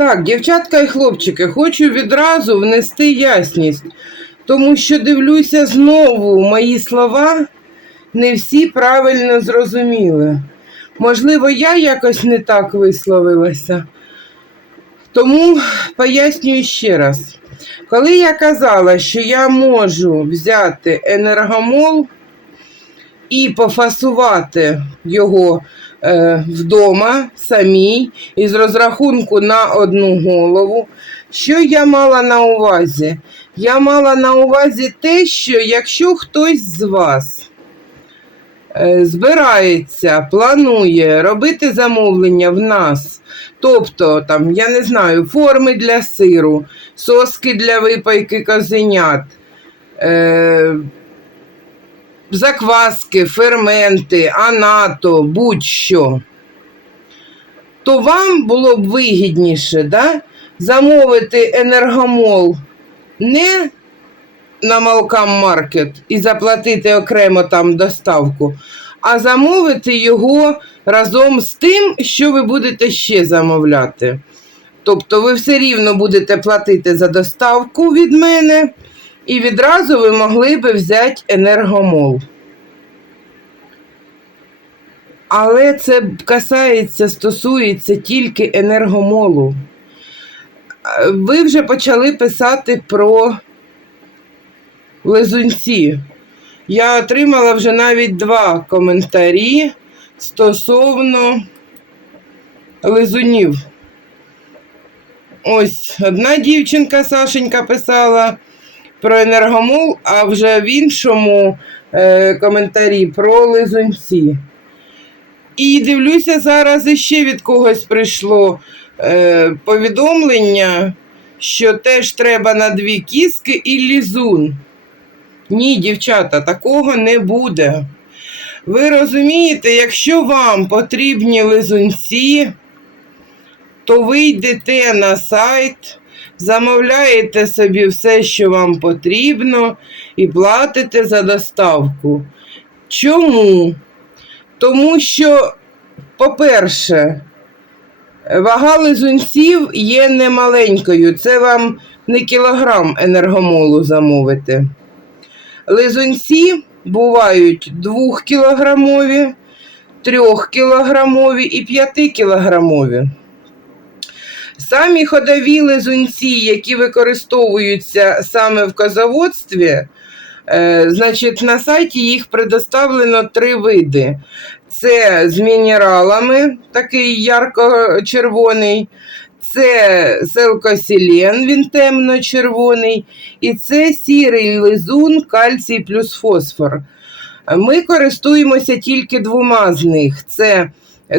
Так, дівчатка і хлопчики, хочу відразу внести ясність, тому що дивлюся знову мої слова не всі правильно зрозуміли. Можливо, я якось не так висловилася. Тому пояснюю ще раз. Коли я казала, що я можу взяти енергомол і пофасувати його е, вдома самій із розрахунку на одну голову. Що я мала на увазі? Я мала на увазі те, що якщо хтось з вас збирається, планує робити замовлення в нас, тобто, там, я не знаю, форми для сиру, соски для випайки козенят. Е, закваски, ферменти, анато, будь-що, то вам було б вигідніше да, замовити енергомол не на Малкам Маркет і заплатити окремо там доставку, а замовити його разом з тим, що ви будете ще замовляти. Тобто ви все рівно будете платити за доставку від мене. І відразу ви могли би взяти енергомол. Але це касається, стосується тільки енергомолу. Ви вже почали писати про лизунці. Я отримала вже навіть два коментарі стосовно лизунів. Ось одна дівчинка Сашенька писала про енергомол, а вже в іншому е, коментарі про лизунці. І дивлюся, зараз іще від когось прийшло е, повідомлення, що теж треба на дві кіски і лізун. Ні, дівчата, такого не буде. Ви розумієте, якщо вам потрібні лизунці, то ви йдете на сайт, замовляєте собі все, що вам потрібно, і платите за доставку. Чому? Тому що, по-перше, вага лизунців є немаленькою. Це вам не кілограм енергомолу замовити. Лизунці бувають 2-кілограмові, 3-кілограмові і 5-кілограмові. Самі ходові лизунці, які використовуються саме в козоводстві, е, значить, на сайті їх предоставлено три види. Це з мінералами, такий ярко-червоний, це селкосілен, він темно-червоний, і це сірий лизун, кальцій плюс фосфор. Ми користуємося тільки двома з них: це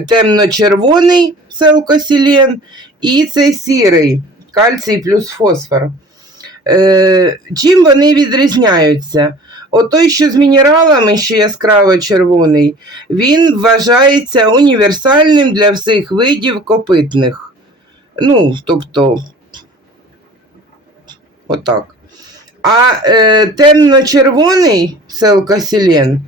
темно-червоний селкосілен і це сірий кальцій плюс фосфор. Е, Чим вони відрізняються? Отой, що з мінералами, що яскраво червоний, він вважається універсальним для всіх видів копитних. Ну, тобто, отак. А е, темно-червоний селкосілен,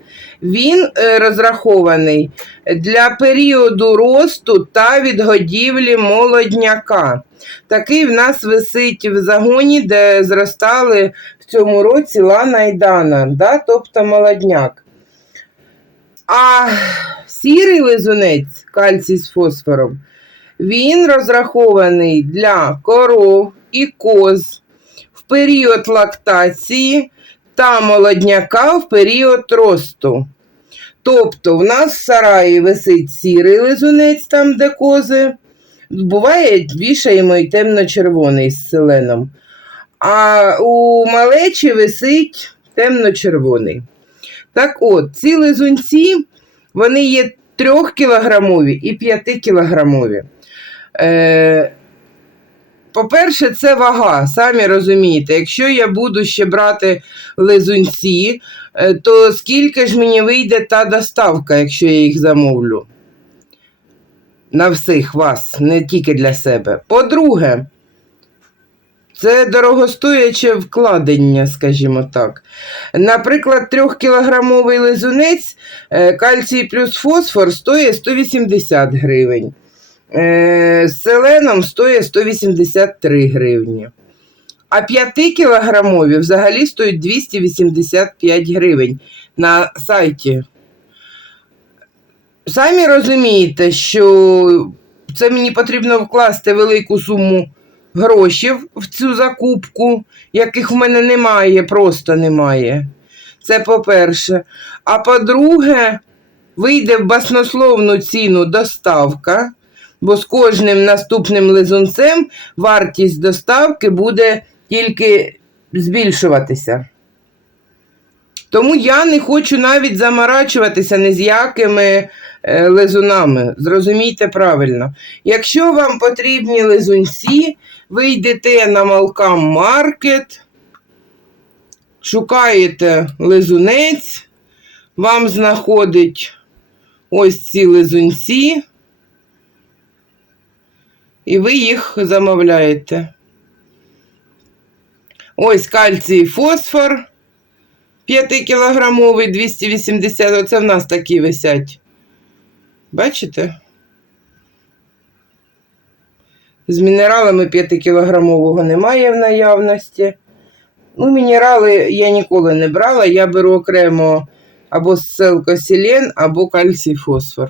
він е, розрахований для періоду росту та відгодівлі молодняка. Такий в нас висить в загоні, де зростали цьому році лана і дана, да? тобто молодняк. А сірий лизунець, кальцій з фосфором, він розрахований для коров і коз в період лактації та молодняка в період росту. Тобто, в нас в сараї висить сірий лизунець, там, де кози. Буває, вішаємо і темно-червоний з селеном. А у малечі висить темно-червоний. Так от, ці лизунці, вони є 3-кілограмові і 5-кілограмові. Е, по-перше, це вага, самі розумієте, якщо я буду ще брати лизунці, е, то скільки ж мені вийде та доставка, якщо я їх замовлю? На всіх вас, не тільки для себе. По-друге, Це дорогостояче вкладення, скажімо так. Наприклад, 3-кілограмовий лизунець е, кальцій плюс фосфор стоїть 180 гривень. Е, З селеном стоїть 183 гривні. А 5-кілограмові взагалі стоять 285 гривень на сайті. Самі розумієте, що це мені потрібно вкласти велику суму грошей в цю закупку, яких в мене немає, просто немає. Це по-перше. А по-друге, вийде в баснословну ціну доставка, бо з кожним наступним лизунцем вартість доставки буде тільки збільшуватися. Тому я не хочу навіть заморачуватися ні з якими лизунами. Зрозумійте правильно. Якщо вам потрібні лизунці, ви йдете на Малкам Маркет, шукаєте лизунець, вам знаходить ось ці лизунці, і ви їх замовляєте. Ось кальцій фосфор 5-кілограмовий 280, оце в нас такі висять. Бачите? З мінералами 5-кілограмового немає в наявності. Ну, мінерали я ніколи не брала, я беру окремо або селкосілен, або кальцій фосфор.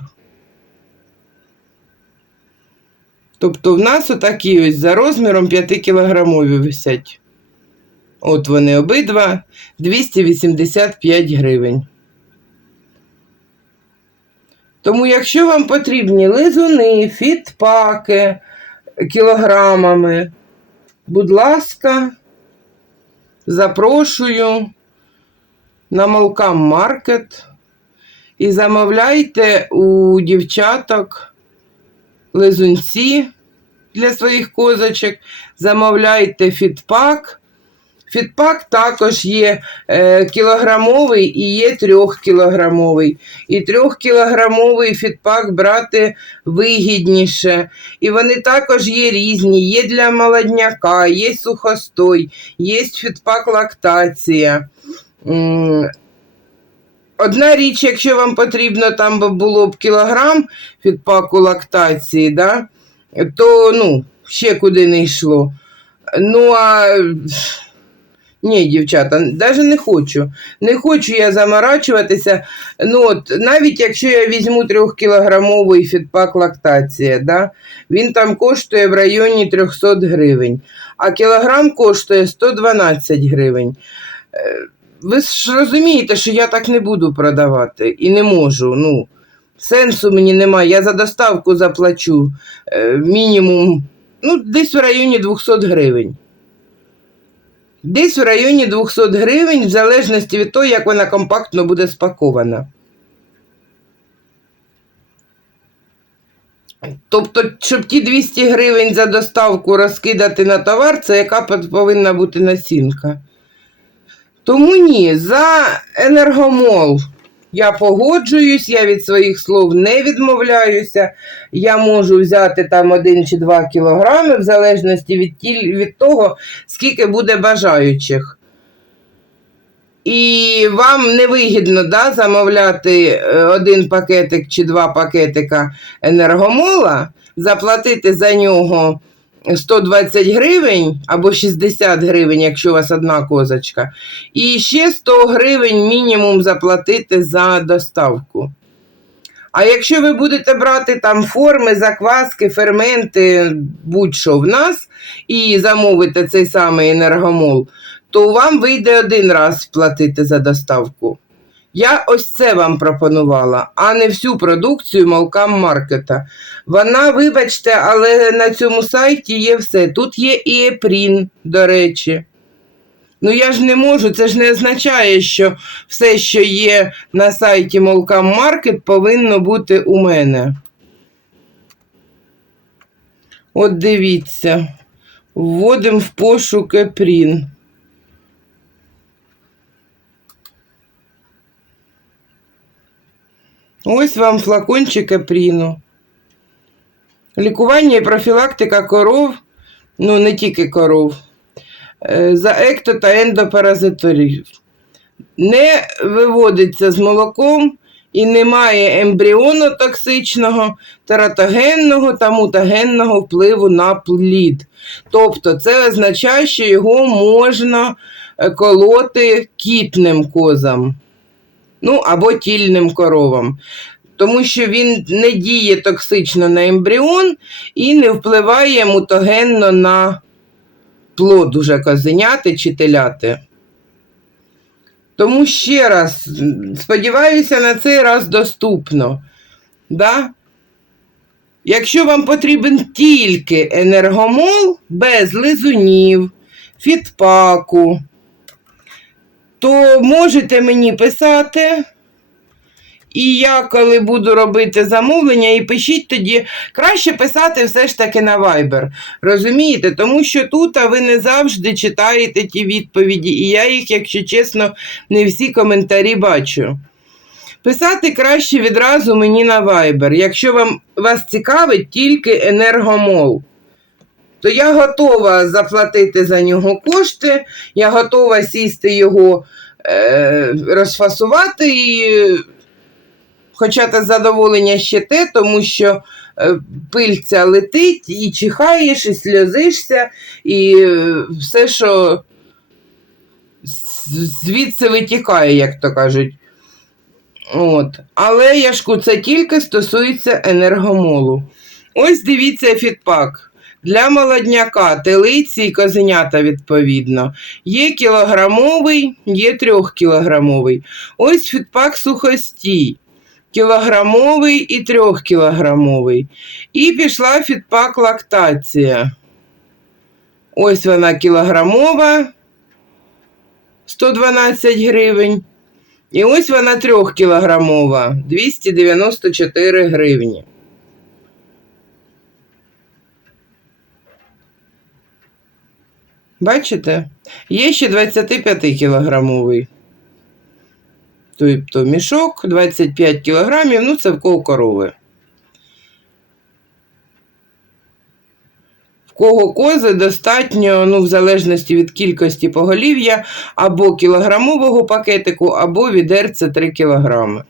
Тобто в нас отакі ось за розміром 5-кілограмові висять. От вони обидва 285 гривень. Тому, якщо вам потрібні лизуни, фітпаки кілограмами, будь ласка, запрошую на Малкам Маркет і замовляйте у дівчаток лизунці для своїх козочок, замовляйте фітпак. Фітпак також є е, кілограмовий і є трьохкілограмовий. І трьохкілограмовий фітпак брати вигідніше. І вони також є різні. Є для молодняка, є сухостой, є фітпак лактація. Одна річ, якщо вам потрібно там було б кілограм фітпаку лактації, да, то ну, ще куди не йшло. Ну, а ні, дівчата, навіть не хочу. Не хочу я заморачуватися. Ну, от, навіть якщо я візьму трьохкілограмовий фітпак лактація, да, він там коштує в районі 300 гривень, а кілограм коштує 112 гривень. Е, Ви ж розумієте, що я так не буду продавати і не можу. ну. Сенсу мені немає. Я за доставку заплачу е, мінімум ну, десь в районі 200 гривень. Десь в районі 200 гривень, в залежності від того, як вона компактно буде спакована. Тобто, щоб ті 200 гривень за доставку розкидати на товар, це яка повинна бути націнка. Тому ні, за енергомол я погоджуюсь, я від своїх слов не відмовляюся. Я можу взяти там 1 чи 2 кілограми, в залежності від, тіль, від того, скільки буде бажаючих. І вам невигідно да, замовляти е, один пакетик чи два пакетика енергомола, заплатити за нього 120 гривень або 60 гривень, якщо у вас одна козочка, і ще 100 гривень мінімум заплатити за доставку. А якщо ви будете брати там форми, закваски, ферменти, будь-що в нас, і замовите цей самий енергомол, то вам вийде один раз платити за доставку. Я ось це вам пропонувала, а не всю продукцію Малкам Маркета. Вона, вибачте, але на цьому сайті є все. Тут є і епрін, до речі. Ну я ж не можу, це ж не означає, що все, що є на сайті Молкам Маркет, повинно бути у мене. От дивіться, вводимо в пошук епрін. Ось вам флакончик епріну. Лікування і профілактика коров, ну не тільки коров. е, за екто та ендопаразиторів. Не виводиться з молоком і немає ембріонотоксичного, тератогенного та мутагенного впливу на плід. Тобто це означає, що його можна е, колоти кітним козам, ну або тільним коровам. Тому що він не діє токсично на ембріон і не впливає мутагенно на плод уже козеняти чи теляти. Тому ще раз, сподіваюся, на цей раз доступно. Да? Якщо вам потрібен тільки енергомол без лизунів, фітпаку, то можете мені писати. І я, коли буду робити замовлення, і пишіть тоді, краще писати все ж таки на Viber. Розумієте? Тому що тут а ви не завжди читаєте ті відповіді, і я їх, якщо чесно, не всі коментарі бачу. Писати краще відразу мені на Viber, якщо вам вас цікавить тільки енергомол. То я готова заплатити за нього кошти, я готова сісти його е, розфасувати і Хоча те задоволення ще те, тому що е, пильця летить, і чихаєш, і сльозишся, і е, все, що звідси витікає, як то кажуть. От. Але яшку, це тільки стосується енергомолу. Ось дивіться фідпак. Для молодняка, телиці і козенята, відповідно. Є кілограмовий, є трьохкілограмовий. Ось фідпак сухостій кілограмовий і трьохкілограмовий. І пішла фідпак лактація. Ось вона кілограмова 112 гривень. І ось вона трьохкілограмова 294 гривні. Бачите? Є ще 25 кілограмовий. Тобто мішок 25 кілограмів, ну це в кого корови. В кого кози достатньо, ну, в залежності від кількості поголів'я, або кілограмового пакетику, або відерця 3 кілограми.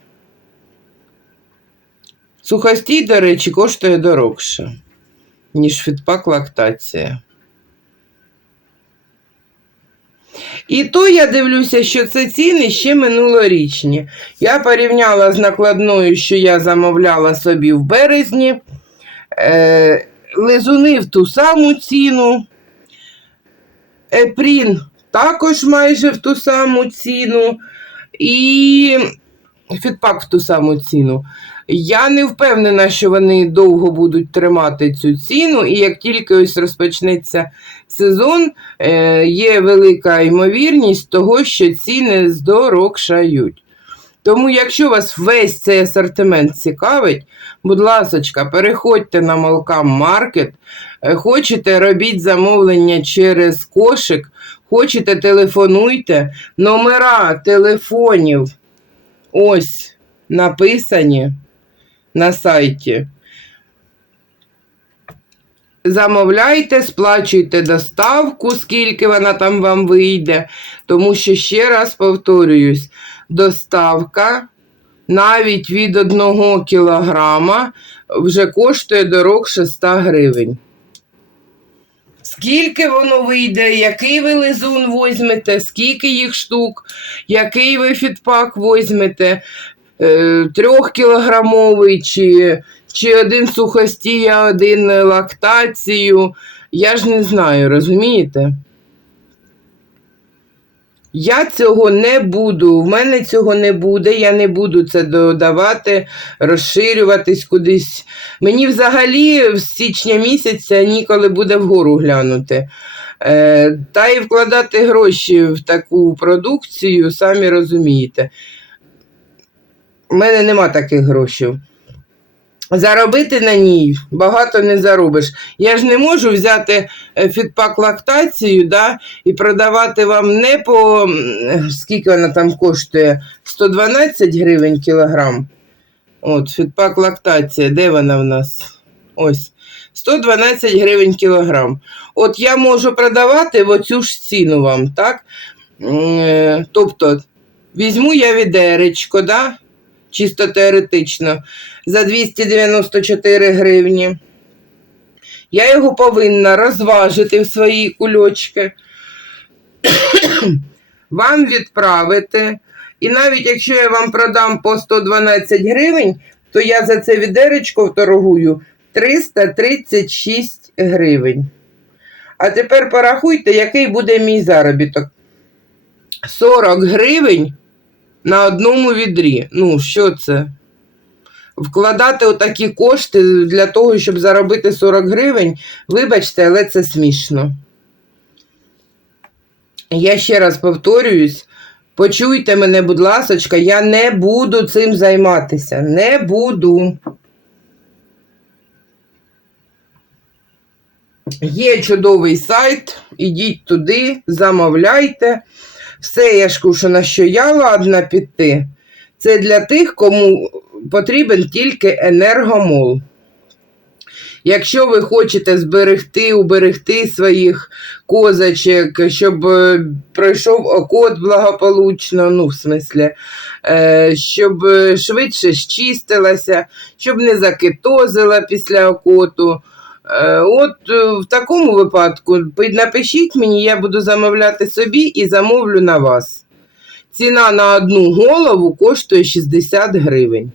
Сухостій, до речі, коштує дорогше, ніж фідпак лактація. І то я дивлюся, що це ціни ще минулорічні. Я порівняла з накладною, що я замовляла собі в березні. Е, лизуни в ту саму ціну. Епрін також майже в ту саму ціну. І фідпак в ту саму ціну. Я не впевнена, що вони довго будуть тримати цю ціну, і як тільки ось розпочнеться сезон, е, є велика ймовірність того, що ціни здорожчають. Тому, якщо вас весь цей асортимент цікавить, будь ласка, переходьте на Молкам Маркет, Е, хочете, робіть замовлення через кошик, хочете, телефонуйте. Номера телефонів ось написані на сайті. Замовляйте, сплачуйте доставку, скільки вона там вам вийде. Тому що, ще раз повторююсь, доставка навіть від 1 кілограма вже коштує дорогше 100 гривень. Скільки воно вийде, який ви лизун возьмете, скільки їх штук, який ви фідпак возьмете, трьохкілограмовий чи, чи один сухостій, а один лактацію. Я ж не знаю, розумієте? Я цього не буду, в мене цього не буде, я не буду це додавати, розширюватись кудись. Мені взагалі з січня місяця ніколи буде вгору глянути. Е, та й вкладати гроші в таку продукцію, самі розумієте. У мене нема таких грошей. Заробити на ній багато не заробиш. Я ж не можу взяти е, фідпак лактацію да, і продавати вам не по скільки вона там коштує 112 гривень кілограм. От, фідпак лактація, де вона в нас? Ось. 112 гривень кілограм. От я можу продавати в оцю ж ціну вам, так? Е, Тобто, візьму я відеречко, да? Чисто теоретично, за 294 гривні. Я його повинна розважити в свої кульочки, вам відправити. І навіть якщо я вам продам по 112 гривень, то я за це відеречко вторгую 336 гривень. А тепер порахуйте, який буде мій заробіток. 40 гривень на одному відрі. Ну, що це? Вкладати отакі кошти для того, щоб заробити 40 гривень, вибачте, але це смішно. Я ще раз повторююсь, почуйте мене, будь ласочка, я не буду цим займатися. Не буду. Є чудовий сайт, ідіть туди, замовляйте. Все, я кажу, на що я ладна піти. Це для тих, кому потрібен тільки енергомол. Якщо ви хочете зберегти, уберегти своїх козочок, щоб е, пройшов окот благополучно, ну, в смислі, е, щоб е, швидше щистилася, щоб не закитозила після окоту. Е, От е, в такому випадку напишіть мені, я буду замовляти собі і замовлю на вас. Ціна на одну голову коштує 60 гривень.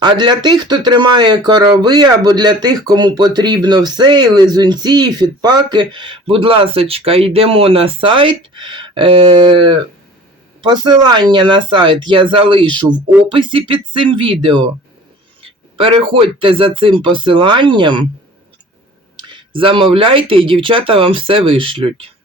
А для тих, хто тримає корови, або для тих, кому потрібно все, і лизунці, і фідпаки, будь ласочка, йдемо на сайт. Е, посилання на сайт я залишу в описі під цим відео. Переходьте за цим посиланням, замовляйте, і дівчата вам все вишлють.